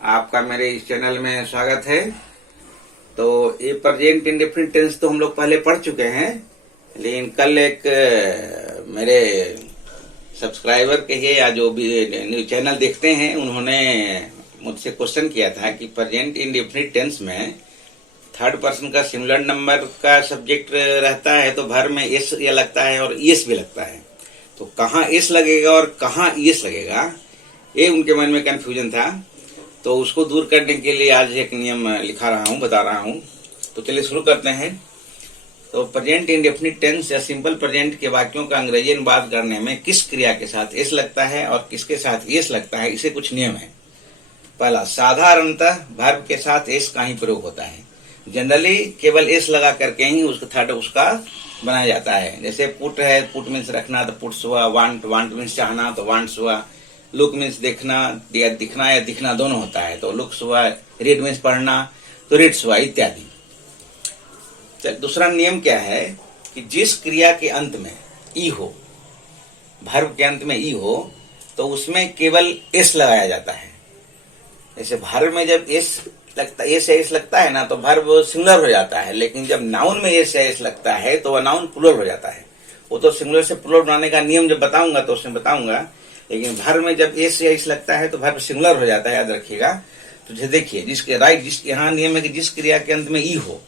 आपका मेरे इस चैनल में स्वागत है। तो ये प्रेजेंट इंडेफिनिट टेंस तो हम लोग पहले पढ़ चुके हैं, लेकिन कल एक मेरे सब्सक्राइबर के है या जो भी न्यूज चैनल देखते हैं उन्होंने मुझसे क्वेश्चन किया था कि प्रेजेंट इंडेफिनिट टेंस में थर्ड पर्सन का सिंगुलर नंबर का सब्जेक्ट रहता है तो भर में एस या लगता है और ईएस भी लगता है, तो कहाँ एस लगेगा और कहाँ ईएस लगेगा, ये उनके मन में कंफ्यूजन था। तो उसको दूर करने के लिए आज एक नियम लिखा रहा हूँ, बता रहा हूँ। तो चलिए शुरू करते हैं। तो प्रेजेंट इंडेफिनिट टेंस या सिंपल प्रेजेंट के वाक्यों का अंग्रेजी अनुवाद करने में किस क्रिया के साथ एस लगता है और किसके साथ एस लगता है, इसे कुछ नियम है। पहला, साधारणतः वर्ब के साथ एस का ही प्रयोग होता है। जनरली केवल एस लगा करके ही उसका थर्ड उसका बनाया जाता है। जैसे पुट है, पुट मीन्स रखना तो पुट्स हुआ, वांट वांट मीन्स चाहना तो वांट्स हुआ, लुक मीन्स देखना या दिखना या दिखना दोनों होता है तो लुक्स हुआ, रीड मीन्स पढ़ना तो रीड्स हुआ इत्यादि। दूसरा नियम क्या है कि जिस क्रिया के अंत में ई हो, वर्ब के अंत में ई हो, तो उसमें केवल एस लगाया जाता है। जैसे वर्ब में जब एस लगता एस लगता है ना तो वर्ब सिंगुलर हो जाता है, लेकिन जब नाउन में एस लगता है तो वह नाउन प्लुरल हो जाता है। वो तो सिंगुलर से प्लुरल बनाने का नियम जब बताऊंगा तो उसमें बताऊंगा, लेकिन वर्ब में जब एस लगता है तो वर्ब सिंगुलर हो जाता है, याद रखिएगा। तो देखिए जिसके राइट, जिस यहाँ नियम है कि जिस क्रिया के अंत में ई हो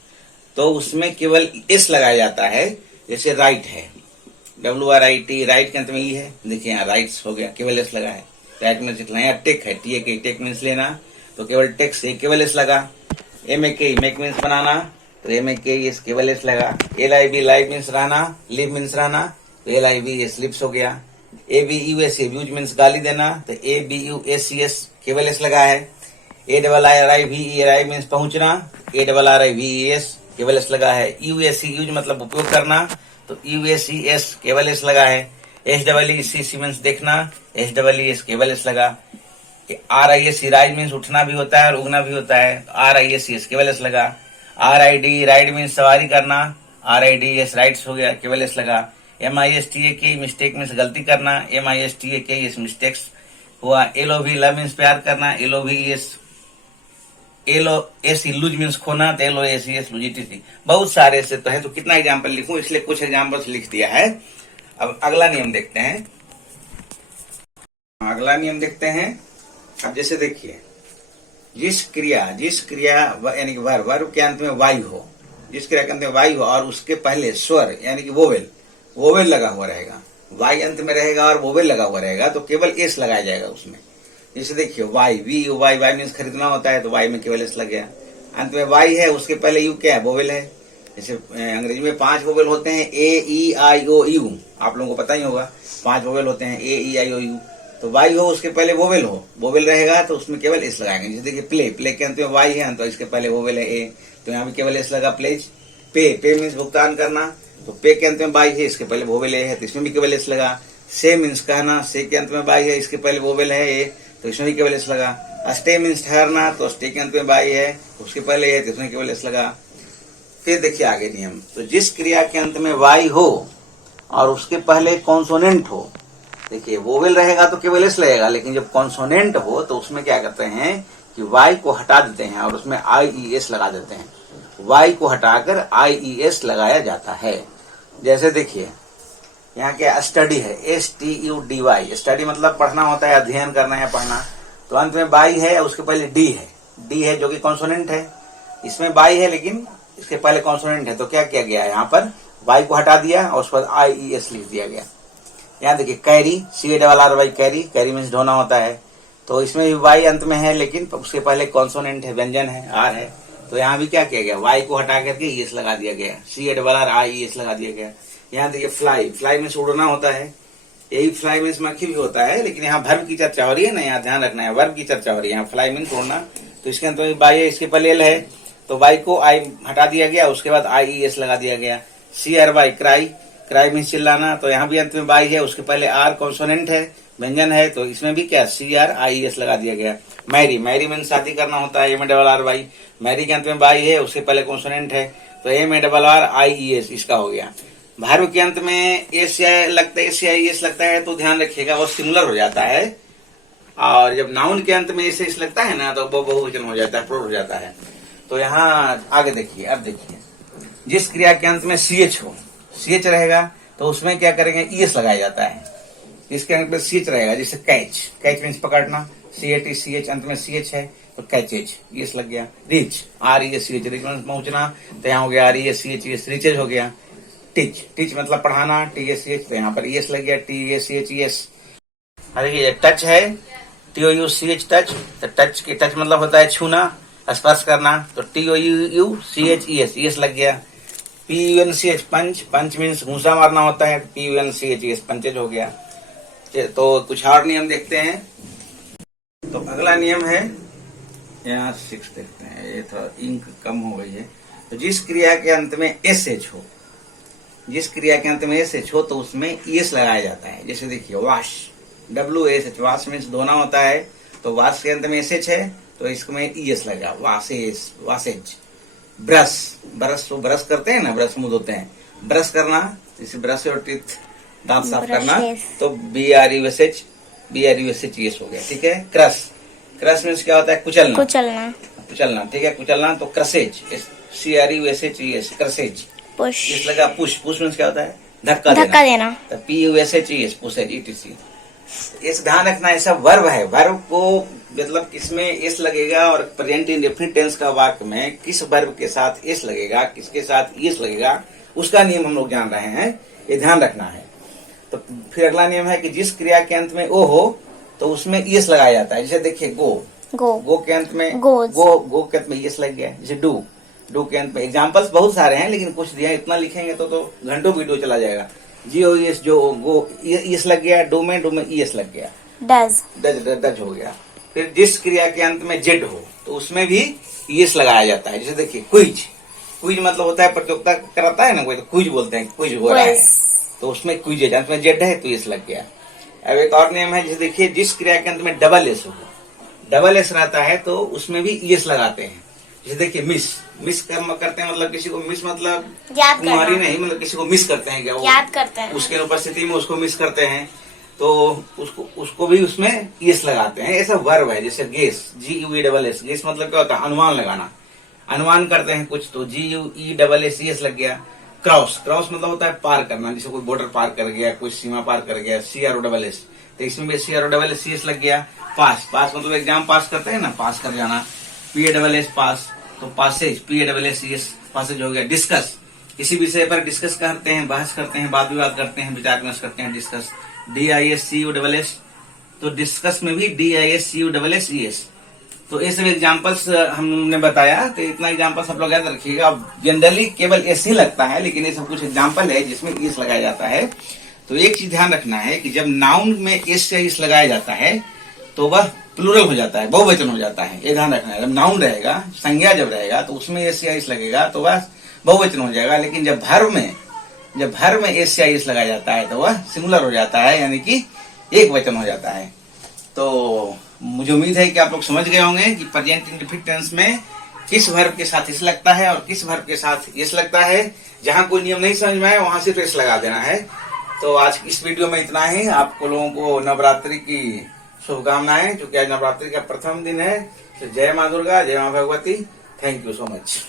तो उसमें केवल एस लगाया जाता है। जैसे राइट है, WRIT, राइट के अंत में ई है, देखिए यहाँ राइट्स हो गया, केवल एस लगा है। राइट में यहाँ टेक है, टेक मीन्स लेना तो केवल टेक से केवल एस लगा। MEK, मेक मीन्स बनाना तो MEK एस केवल एस लगा। LIV, लाइव मीन्स रहना, लिव मीन्स रहना तो LIV एस लिप्स हो गया। ABUS, एब्यूज मीन्स गाली देना तो ABUSES केवल एस लगा है। ARRIVE मीन्स पहुंचना, ARRIVES केवल एस लगा है। USE, यूज मतलब उपयोग करना तो USES केवल एस लगा है। SEEC मीन्स देखना, SEES केवल एस लगा। RIS, राइज मीन्स उठना भी होता है और उगना भी होता है तो RISES केवल एस लगा। RID, राइड मीन्स सवारी करना, RIDS राइड्स हो गया, केवल एस लगा। MISTAK, मिस्टेक मीन्स गलती करना, MISTAK मिस्टेक्स हुआ। LOV, लव मीन्स प्यार करना, LOVES, लूज मीन्स खोना तो LOSES लूजिटी। बहुत सारे से तो है, तो कितना एग्जाम्पल लिखूं, इसलिए कुछ एग्जाम्पल्स लिख दिया है। अब अगला नियम देखते हैं। अब जैसे देखिए, जिस क्रिया यानी कि वर्ब के अंत में वाई हो, जिस क्रिया के अंत में वाई हो और उसके पहले स्वर यानी कि वोवेल लगा हुआ रहेगा, वाई अंत में रहेगा और वोवेल लगा हुआ रहेगा तो केवल एस लगाया जाएगा उसमें। जैसे देखिए वाई मीन्स खरीदना होता है तो वाई में केवल एस लग गया। अंत में वाई है, उसके पहले यू क्या है, वोवेल है। जैसे अंग्रेजी में 5 वोवेल होते हैं, AEIOU, आप लोगों को पता ही होगा 5 वोवेल होते हैं AEIOU। तो वाई हो उसके पहले वोवेल रहेगा तो उसमें केवल एस लगाएंगे। जैसे देखिए प्ले के अंत में वाई है तो इसके पहले वोवेल है ए, तो यहाँ भी केवल एस लगा। प्लेज, पे मीन्स भुगतान करना तो पे के अंत में वाई है, इसके पहले वोवेल ए है तो इसमें भी केवल एस लगा। से मीन्स कहना, से के अंत में वाई है, इसके पहले वोवेल है ए तो इसमें भी केवल एस लगा। स्टे मीन्स ठहरना तो स्टे के अंत में वाई है, उसके पहले है तो इसमें केवल एस लगा। फिर देखिए आगे नियम, तो जिस क्रिया के अंत में वाई हो और उसके पहले कॉन्सोनेंट हो, देखिए वोवेल रहेगा तो केवल एस लगेगा, लेकिन जब कॉन्सोनेंट हो तो उसमें क्या करते हैं कि वाई को हटा देते हैं और उसमें IES लगा देते हैं। वाई को हटाकर IES लगाया जाता है। जैसे देखिए यहाँ क्या स्टडी है, STUDY, स्टडी मतलब पढ़ना होता है, अध्ययन करना है, पढ़ना। तो अंत में बाई है, उसके पहले डी है जो कि कॉन्सोनेंट है। इसमें बाई है लेकिन इसके पहले कॉन्सोनेंट है, तो क्या किया गया है, यहाँ पर वाई को हटा दिया और उस पर IES लिख दिया गया। यहाँ देखिए कैरी, CARRY, कैरी मीन्स ढोना होता है, तो इसमें भी वाई अंत में है लेकिन उसके पहले कॉन्सोनेंट है, व्यंजन है, आर है, तो यहाँ भी क्या किया गया, वाई को हटा करके ES लगा दिया गया, CARRIES लगा दिया गया। यहाँ देखिए फ्लाई मीन्स उड़ना होता है, यही फ्लाई मीन्स मक्खी भी होता है, लेकिन यहाँ वर्ब की चर्चा हो रही है ना, यहाँ ध्यान रखना है, वर्ब की चर्चा हो रही है। यहाँ फ्लाई मीन्स उड़ना तो इसके अंत में वाई है, इसके पहले एल है तो वाई को आई हटा दिया गया, उसके बाद IES लगा दिया गया। CRY, क्राई मीन्स चिल्लाना तो यहाँ भी अंत में वाई है, उसके पहले आर कॉन्सोनेंट है, व्यंजन है, तो इसमें भी क्या CRIES लगा दिया गया। मैरी मीन्स शादी करना होता है, MARRY, मैरी के अंत में वाई है, उसके पहले कॉन्सोनेंट है तो MARRIES इसका हो गया। वर्ब के अंत में एस लगता है, SIES लगता है तो ध्यान रखिएगा वो सिंगुलर हो जाता है और जब नाउन के अंत में ऐसे इस लगता है ना तो वो बहुवचन हो जाता है, प्लूरल हो जाता है। तो यहाँ आगे देखिए, अब देखिए, जिस क्रिया के अंत में CH हो, CH रहेगा तो उसमें क्या करेंगे, ES लगाया जाता है। इसके अंत में CH रहेगा, जैसे कैच, कैच मीन्स पकड़ना, CAT CH अंत में CH है तो कैचेज, ES लग गया। रीच, REACH, रीच मीन्स पहुंचना, तो यहाँ हो गया REACH, रीचेज हो गया। टीच, टीच मतलब पढ़ाना, TACH, तो यहाँ पर ES लग गया, TACHES। देखिए टच है, TOUCH टच, तो टच के टच मतलब होता है छूना, स्पर्श करना, तो TOUCHES, ES लग गया। PUNCH पंच, पंच मीन्स घूसा मारना होता है, PUNCHES पंचेज हो गया। तो कुछ और नियम देखते हैं। तो अगला नियम है, यहाँ 6 देखते हैं, ये थोड़ा इंक कम हो गई है। तो जिस क्रिया के अंत में SH हो, जिस क्रिया के अंत में SH हो तो उसमें ES लगाया जाता है। जैसे देखिए वॉश, WASH, वॉश मीन्स धोना होता है, तो वॉश के अंत में SH है तो इसमें ES लगा, वॉशेज, वॉशेज। ब्रश, ब्रश तो ब्रश करते हैं ना, ब्रश मुंह धोते हैं, ब्रश करना, जैसे ब्रश और टीथ, दांत साफ करना, तो BRUSH हो गया, ठीक है। क्रश, क्रश मीन्स क्या होता है, कुचलना, कुचलना, कुचलना, ठीक है, कुचलना, तो क्रसेज, CRUSHES, क्रसेज। पुश, इस लगा पुश, पुश मीन्स क्या होता है, धक्का देना, तो PUSHES, पुशेज, ETC। इस ध्यान रखना, ऐसा वर्ब है, वर्ब को मतलब किसमें एस लगेगा, और प्रेजेंट इंडेफिनिट टेंस का वाक्य में किस वर्ब के साथ एस लगेगा, किसके साथ एस लगेगा, उसका नियम हम लोग जान रहे हैं, ये ध्यान रखना है। तो फिर अगला नियम है कि जिस क्रिया के अंत में ओ हो तो उसमें एस लगाया जाता है। जैसे देखिए गो, गो के अंत में गो के अंत में एस लग गया। जैसे डू, डू के अंत में, एग्जाम्पल्स बहुत सारे हैं लेकिन कुछ दिया, इतना लिखेंगे तो घंटों वीडियो चला जाएगा। GOES, जो गो, ES लग गया, डू में ES लग गया, डज हो गया। फिर जिस क्रिया के अंत में जेड हो तो उसमें भी ES लगाया जाता है। जैसे देखिए क्विज, क्विज मतलब होता है प्रतियोगिता कराता है ना कोई, तो क्विज बोलते हैं, क्विज हो रहा है, तो उसमें क्विज अंत में जेड है तो ES लग गया। अब एक और नियम है, जैसे देखिए जिस क्रिया के अंत में डबल S हो, डबल S रहता है तो उसमें भी ES लगाते हैं। जैसे देखिए मिस, मिस करते हैं, मतलब किसी को मिस मतलब कुमारी नहीं, मतलब किसी को मिस करते हैं, क्या वो याद करते हैं, उसके उपस्थिति में उसको मिस करते हैं, तो उसको भी उसमें ES लगाते हैं। ऐसा वर्ब है। जैसे गेस, GUESS, गेस मतलब क्या होता है, अनुमान लगाना, अनुमान करते हैं कुछ, तो GUESS लग गया। क्रॉस, क्रॉस मतलब होता है पार करना, जैसे कोई बॉर्डर पार कर गया, कोई सीमा पार कर गया, CROSS, तो इसमें भी CROSS लग गया। पास, पास मतलब एग्जाम पास करते हैं ना, पास कर जाना, PASS पास, तो पासेज, PASSES पासेज हो गया। डिस्कस, किसी विषय पर डिस्कस करते हैं, बहस करते हैं, वाद विवाद करते हैं, विचार विमर्श करते हैं, डिस्कस। DISCUSS, तो डिस्कस में भी DISCUSSES। तो ये सब एग्जाम्पल्स हमने बताया, तो इतना एग्जाम्पल्स आप लोग याद रखिएगा। अब जनरली केवल एस ही लगता है, लेकिन ये सब कुछ एग्जाम्पल है जिसमें ES लगाया जाता है। तो एक चीज ध्यान रखना है कि जब नाउन में एस से ES लगाया जाता है तो वह प्लूरल हो जाता है, बहुवचन हो जाता है, ये ध्यान रखना है। जब नाउन रहेगा, संज्ञा जब रहेगा तो उसमें एस या ES लगेगा तो वह बहुवचन हो जाएगा, लेकिन जब वर्ब में एस या ES लगाया जाता है तो वह सिंगुलर हो जाता है, यानी कि एक वचन हो जाता है। तो मुझे उम्मीद है कि आप लोग समझ गए होंगे कि प्रेजेंट इंडेफिनिट टेंस में किस वर्ब के साथ एस लगता है और किस वर्ब के साथ एस लगता है। जहां कोई नियम नहीं समझ में आए वहां सिर्फ एस लगा देना है। तो आज इस वीडियो में इतना ही। आपको लोगों को नवरात्रि की शुभकामनाएं, क्योंकि आज नवरात्रि का प्रथम दिन है। तो जय माँ दुर्गा, जय माँ Bhagwati. Thank you so much.